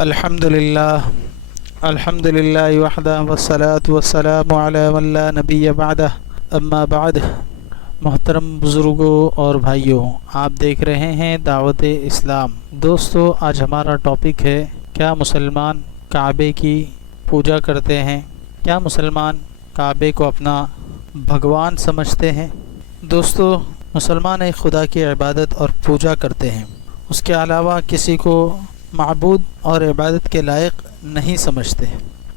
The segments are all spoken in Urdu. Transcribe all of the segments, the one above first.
الحمدللہ وحدہ والصلاة والسلام علی من لا نبی بعدہ اما بعد۔ محترم بزرگوں اور بھائیوں، آپ دیکھ رہے ہیں دعوت اسلام۔ دوستو، آج ہمارا ٹاپک ہے کیا مسلمان کعبے کی پوجا کرتے ہیں؟ کیا مسلمان کعبے کو اپنا بھگوان سمجھتے ہیں؟ دوستو، مسلمان ایک خدا کی عبادت اور پوجا کرتے ہیں، اس کے علاوہ کسی کو معبود اور عبادت کے لائق نہیں سمجھتے،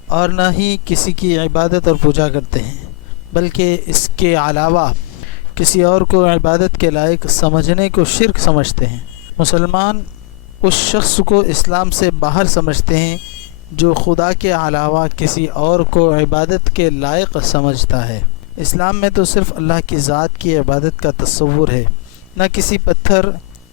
اور نہ ہی کسی کی عبادت اور پوجا کرتے ہیں، بلکہ اس کے علاوہ کسی اور کو عبادت کے لائق سمجھنے کو شرک سمجھتے ہیں۔ مسلمان اس شخص کو اسلام سے باہر سمجھتے ہیں جو خدا کے علاوہ کسی اور کو عبادت کے لائق سمجھتا ہے۔ اسلام میں تو صرف اللہ کی ذات کی عبادت کا تصور ہے، نہ کسی پتھر،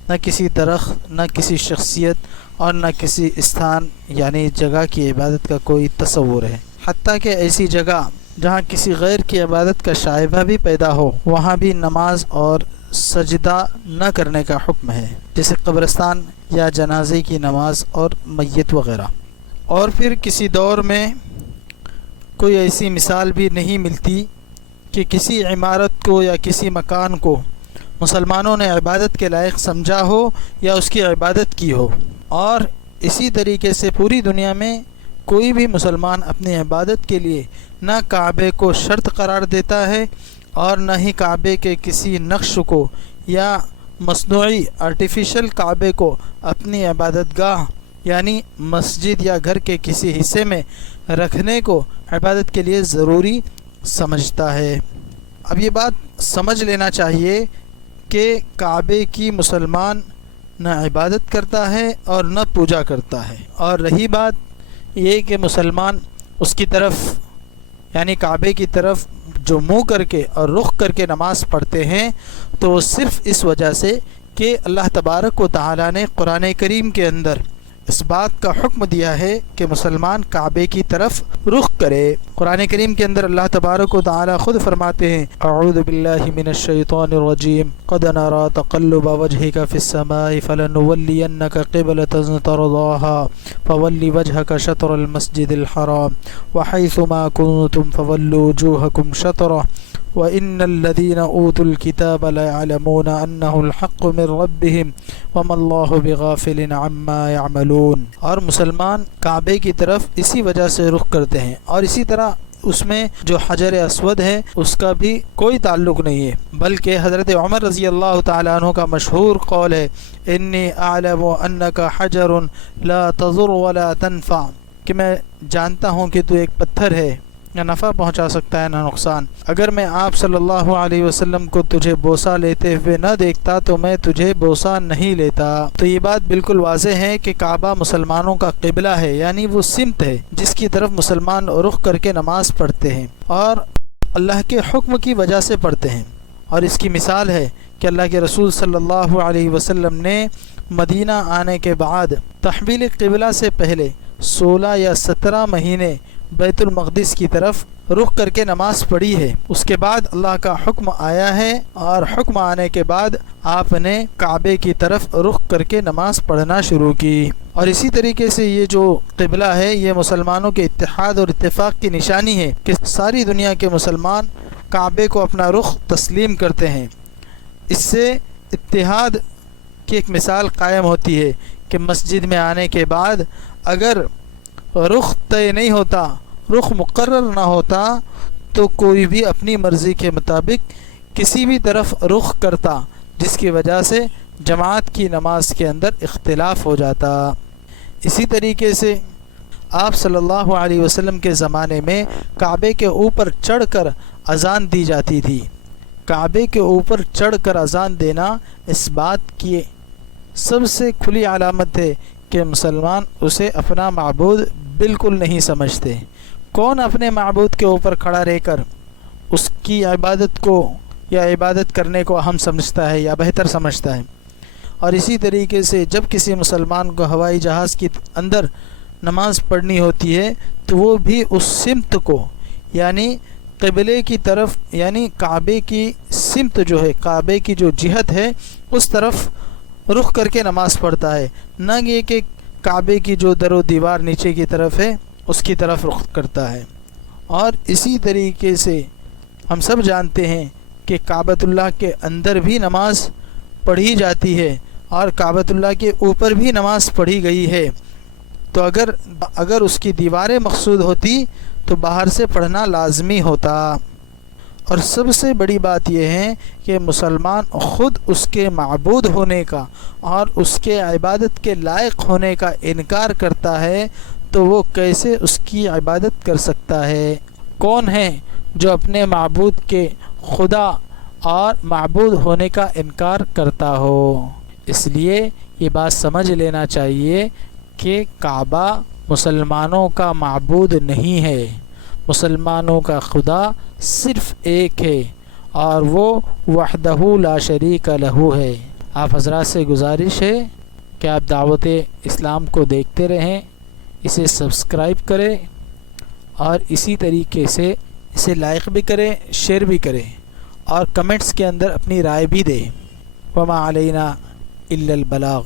نہ کسی درخت، نہ کسی شخصیت اور نہ کسی استھان یعنی جگہ کی عبادت کا کوئی تصور ہے۔ حتیٰ کہ ایسی جگہ جہاں کسی غیر کی عبادت کا شائبہ بھی پیدا ہو، وہاں بھی نماز اور سجدہ نہ کرنے کا حکم ہے، جیسے قبرستان یا جنازے کی نماز اور میت وغیرہ۔ اور پھر کسی دور میں کوئی ایسی مثال بھی نہیں ملتی کہ کسی عمارت کو یا کسی مکان کو مسلمانوں نے عبادت کے لائق سمجھا ہو یا اس کی عبادت کی ہو، اور اسی طریقے سے پوری دنیا میں کوئی بھی مسلمان اپنی عبادت کے لیے نہ کعبے کو شرط قرار دیتا ہے اور نہ ہی کعبے کے کسی نقش کو یا مصنوعی آرٹیفیشل کعبے کو اپنی عبادت گاہ یعنی مسجد یا گھر کے کسی حصے میں رکھنے کو عبادت کے لیے ضروری سمجھتا ہے۔ اب یہ بات سمجھ لینا چاہیے کہ کعبے کی مسلمان نہ عبادت کرتا ہے اور نہ پوجا کرتا ہے، اور رہی بات یہ کہ مسلمان اس کی طرف یعنی کعبے کی طرف جو منہ کر کے اور رخ کر کے نماز پڑھتے ہیں، تو وہ صرف اس وجہ سے کہ اللہ تبارک و تعالی نے قرآن کریم کے اندر اس بات کا حکم دیا ہے کہ مسلمان کعبے کی طرف رخ کرے۔ قرآن کریم کے اندر اللہ تبارک و تعالی خود فرماتے ہیں، اعوذ باللہ من الشیطان الرجیم، قد نرى تقلب وجهك في السماء فلنولينك قبلة ترضاها فول وجهك شطر المسجد الحرام وحيث ما كنتم فولوا وجوهكم شطره وَإِنَّ الَّذِينَ أُوتُوا الْكِتَابَ لَيَعْلَمُونَ أَنَّهُ الْحَقُّ مِنْ رَبِّهِمْ وَمَا اللَّهُ بِغَافِلٍ عَمَّا يَعْمَلُونَ۔ اور مسلمان کعبے کی طرف اسی وجہ سے رخ کرتے ہیں، اور اسی طرح اس میں جو حجر اسود ہے اس کا بھی کوئی تعلق نہیں ہے، بلکہ حضرت عمر رضی اللہ تعالیٰ عنہ کا مشہور قول ہے، انی اعلم انک حجر لا تضر ولا تنفع، کہ میں جانتا ہوں کہ تو ایک پتھر ہے، نہ نفع پہنچا سکتا ہے نہ نقصان۔ اگر میں آپ صلی اللہ علیہ وسلم کو تجھے بوسہ لیتے ہوئے نہ دیکھتا تو میں تجھے بوسہ نہیں لیتا۔ تو یہ بات بالکل واضح ہے کہ کعبہ مسلمانوں کا قبلہ ہے، یعنی وہ سمت ہے جس کی طرف مسلمان رخ کر کے نماز پڑھتے ہیں اور اللہ کے حکم کی وجہ سے پڑھتے ہیں۔ اور اس کی مثال ہے کہ اللہ کے رسول صلی اللہ علیہ وسلم نے مدینہ آنے کے بعد تحویل قبلہ سے پہلے 16 یا 17 مہینے بیت المقدس کی طرف رخ کر کے نماز پڑھی ہے۔ اس کے بعد اللہ کا حکم آیا ہے، اور حکم آنے کے بعد آپ نے کعبے کی طرف رخ کر کے نماز پڑھنا شروع کی۔ اور اسی طریقے سے یہ جو قبلہ ہے یہ مسلمانوں کے اتحاد اور اتفاق کی نشانی ہے کہ ساری دنیا کے مسلمان کعبے کو اپنا رخ تسلیم کرتے ہیں۔ اس سے اتحاد کی ایک مثال قائم ہوتی ہے کہ مسجد میں آنے کے بعد اگر رخ طے نہیں ہوتا، رخ مقرر نہ ہوتا، تو کوئی بھی اپنی مرضی کے مطابق کسی بھی طرف رخ کرتا، جس کی وجہ سے جماعت کی نماز کے اندر اختلاف ہو جاتا۔ اسی طریقے سے آپ صلی اللہ علیہ وسلم کے زمانے میں کعبے کے اوپر چڑھ کر اذان دی جاتی تھی۔ کعبے کے اوپر چڑھ کر اذان دینا اس بات کی سب سے کھلی علامت ہے کہ مسلمان اسے اپنا معبود بالکل نہیں سمجھتے۔ کون اپنے معبود کے اوپر کھڑا رہ کر اس کی عبادت کو یا عبادت کرنے کو اہم سمجھتا ہے یا بہتر سمجھتا ہے؟ اور اسی طریقے سے جب کسی مسلمان کو ہوائی جہاز کے اندر نماز پڑھنی ہوتی ہے تو وہ بھی اس سمت کو یعنی قبلے کی طرف یعنی کعبے کی سمت جو ہے، کعبے کی جو جہت ہے اس طرف رخ کر کے نماز پڑھتا ہے، نہ یہ کہ کعبے کی جو در و دیوار نیچے کی طرف ہے اس کی طرف رخ کرتا ہے۔ اور اسی طریقے سے ہم سب جانتے ہیں کہ کعبۃ اللہ کے اندر بھی نماز پڑھی جاتی ہے اور کعبۃ اللہ کے اوپر بھی نماز پڑھی گئی ہے، تو اگر اس کی دیواریں مقصود ہوتی تو باہر سے پڑھنا لازمی ہوتا۔ اور سب سے بڑی بات یہ ہے کہ مسلمان خود اس کے معبود ہونے کا اور اس کے عبادت کے لائق ہونے کا انکار کرتا ہے تو وہ کیسے اس کی عبادت کر سکتا ہے؟ کون ہے جو اپنے معبود کے خدا اور معبود ہونے کا انکار کرتا ہو؟ اس لیے یہ بات سمجھ لینا چاہیے کہ کعبہ مسلمانوں کا معبود نہیں ہے، مسلمانوں کا خدا صرف ایک ہے اور وہ وحدہ لا شریک لہ ہے۔ آپ حضرات سے گزارش ہے کہ آپ دعوت اسلام کو دیکھتے رہیں، اسے سبسکرائب کریں اور اسی طریقے سے اسے لائک بھی کریں، شیئر بھی کریں اور کمنٹس کے اندر اپنی رائے بھی دیں۔ وما علینا الا البلاغ۔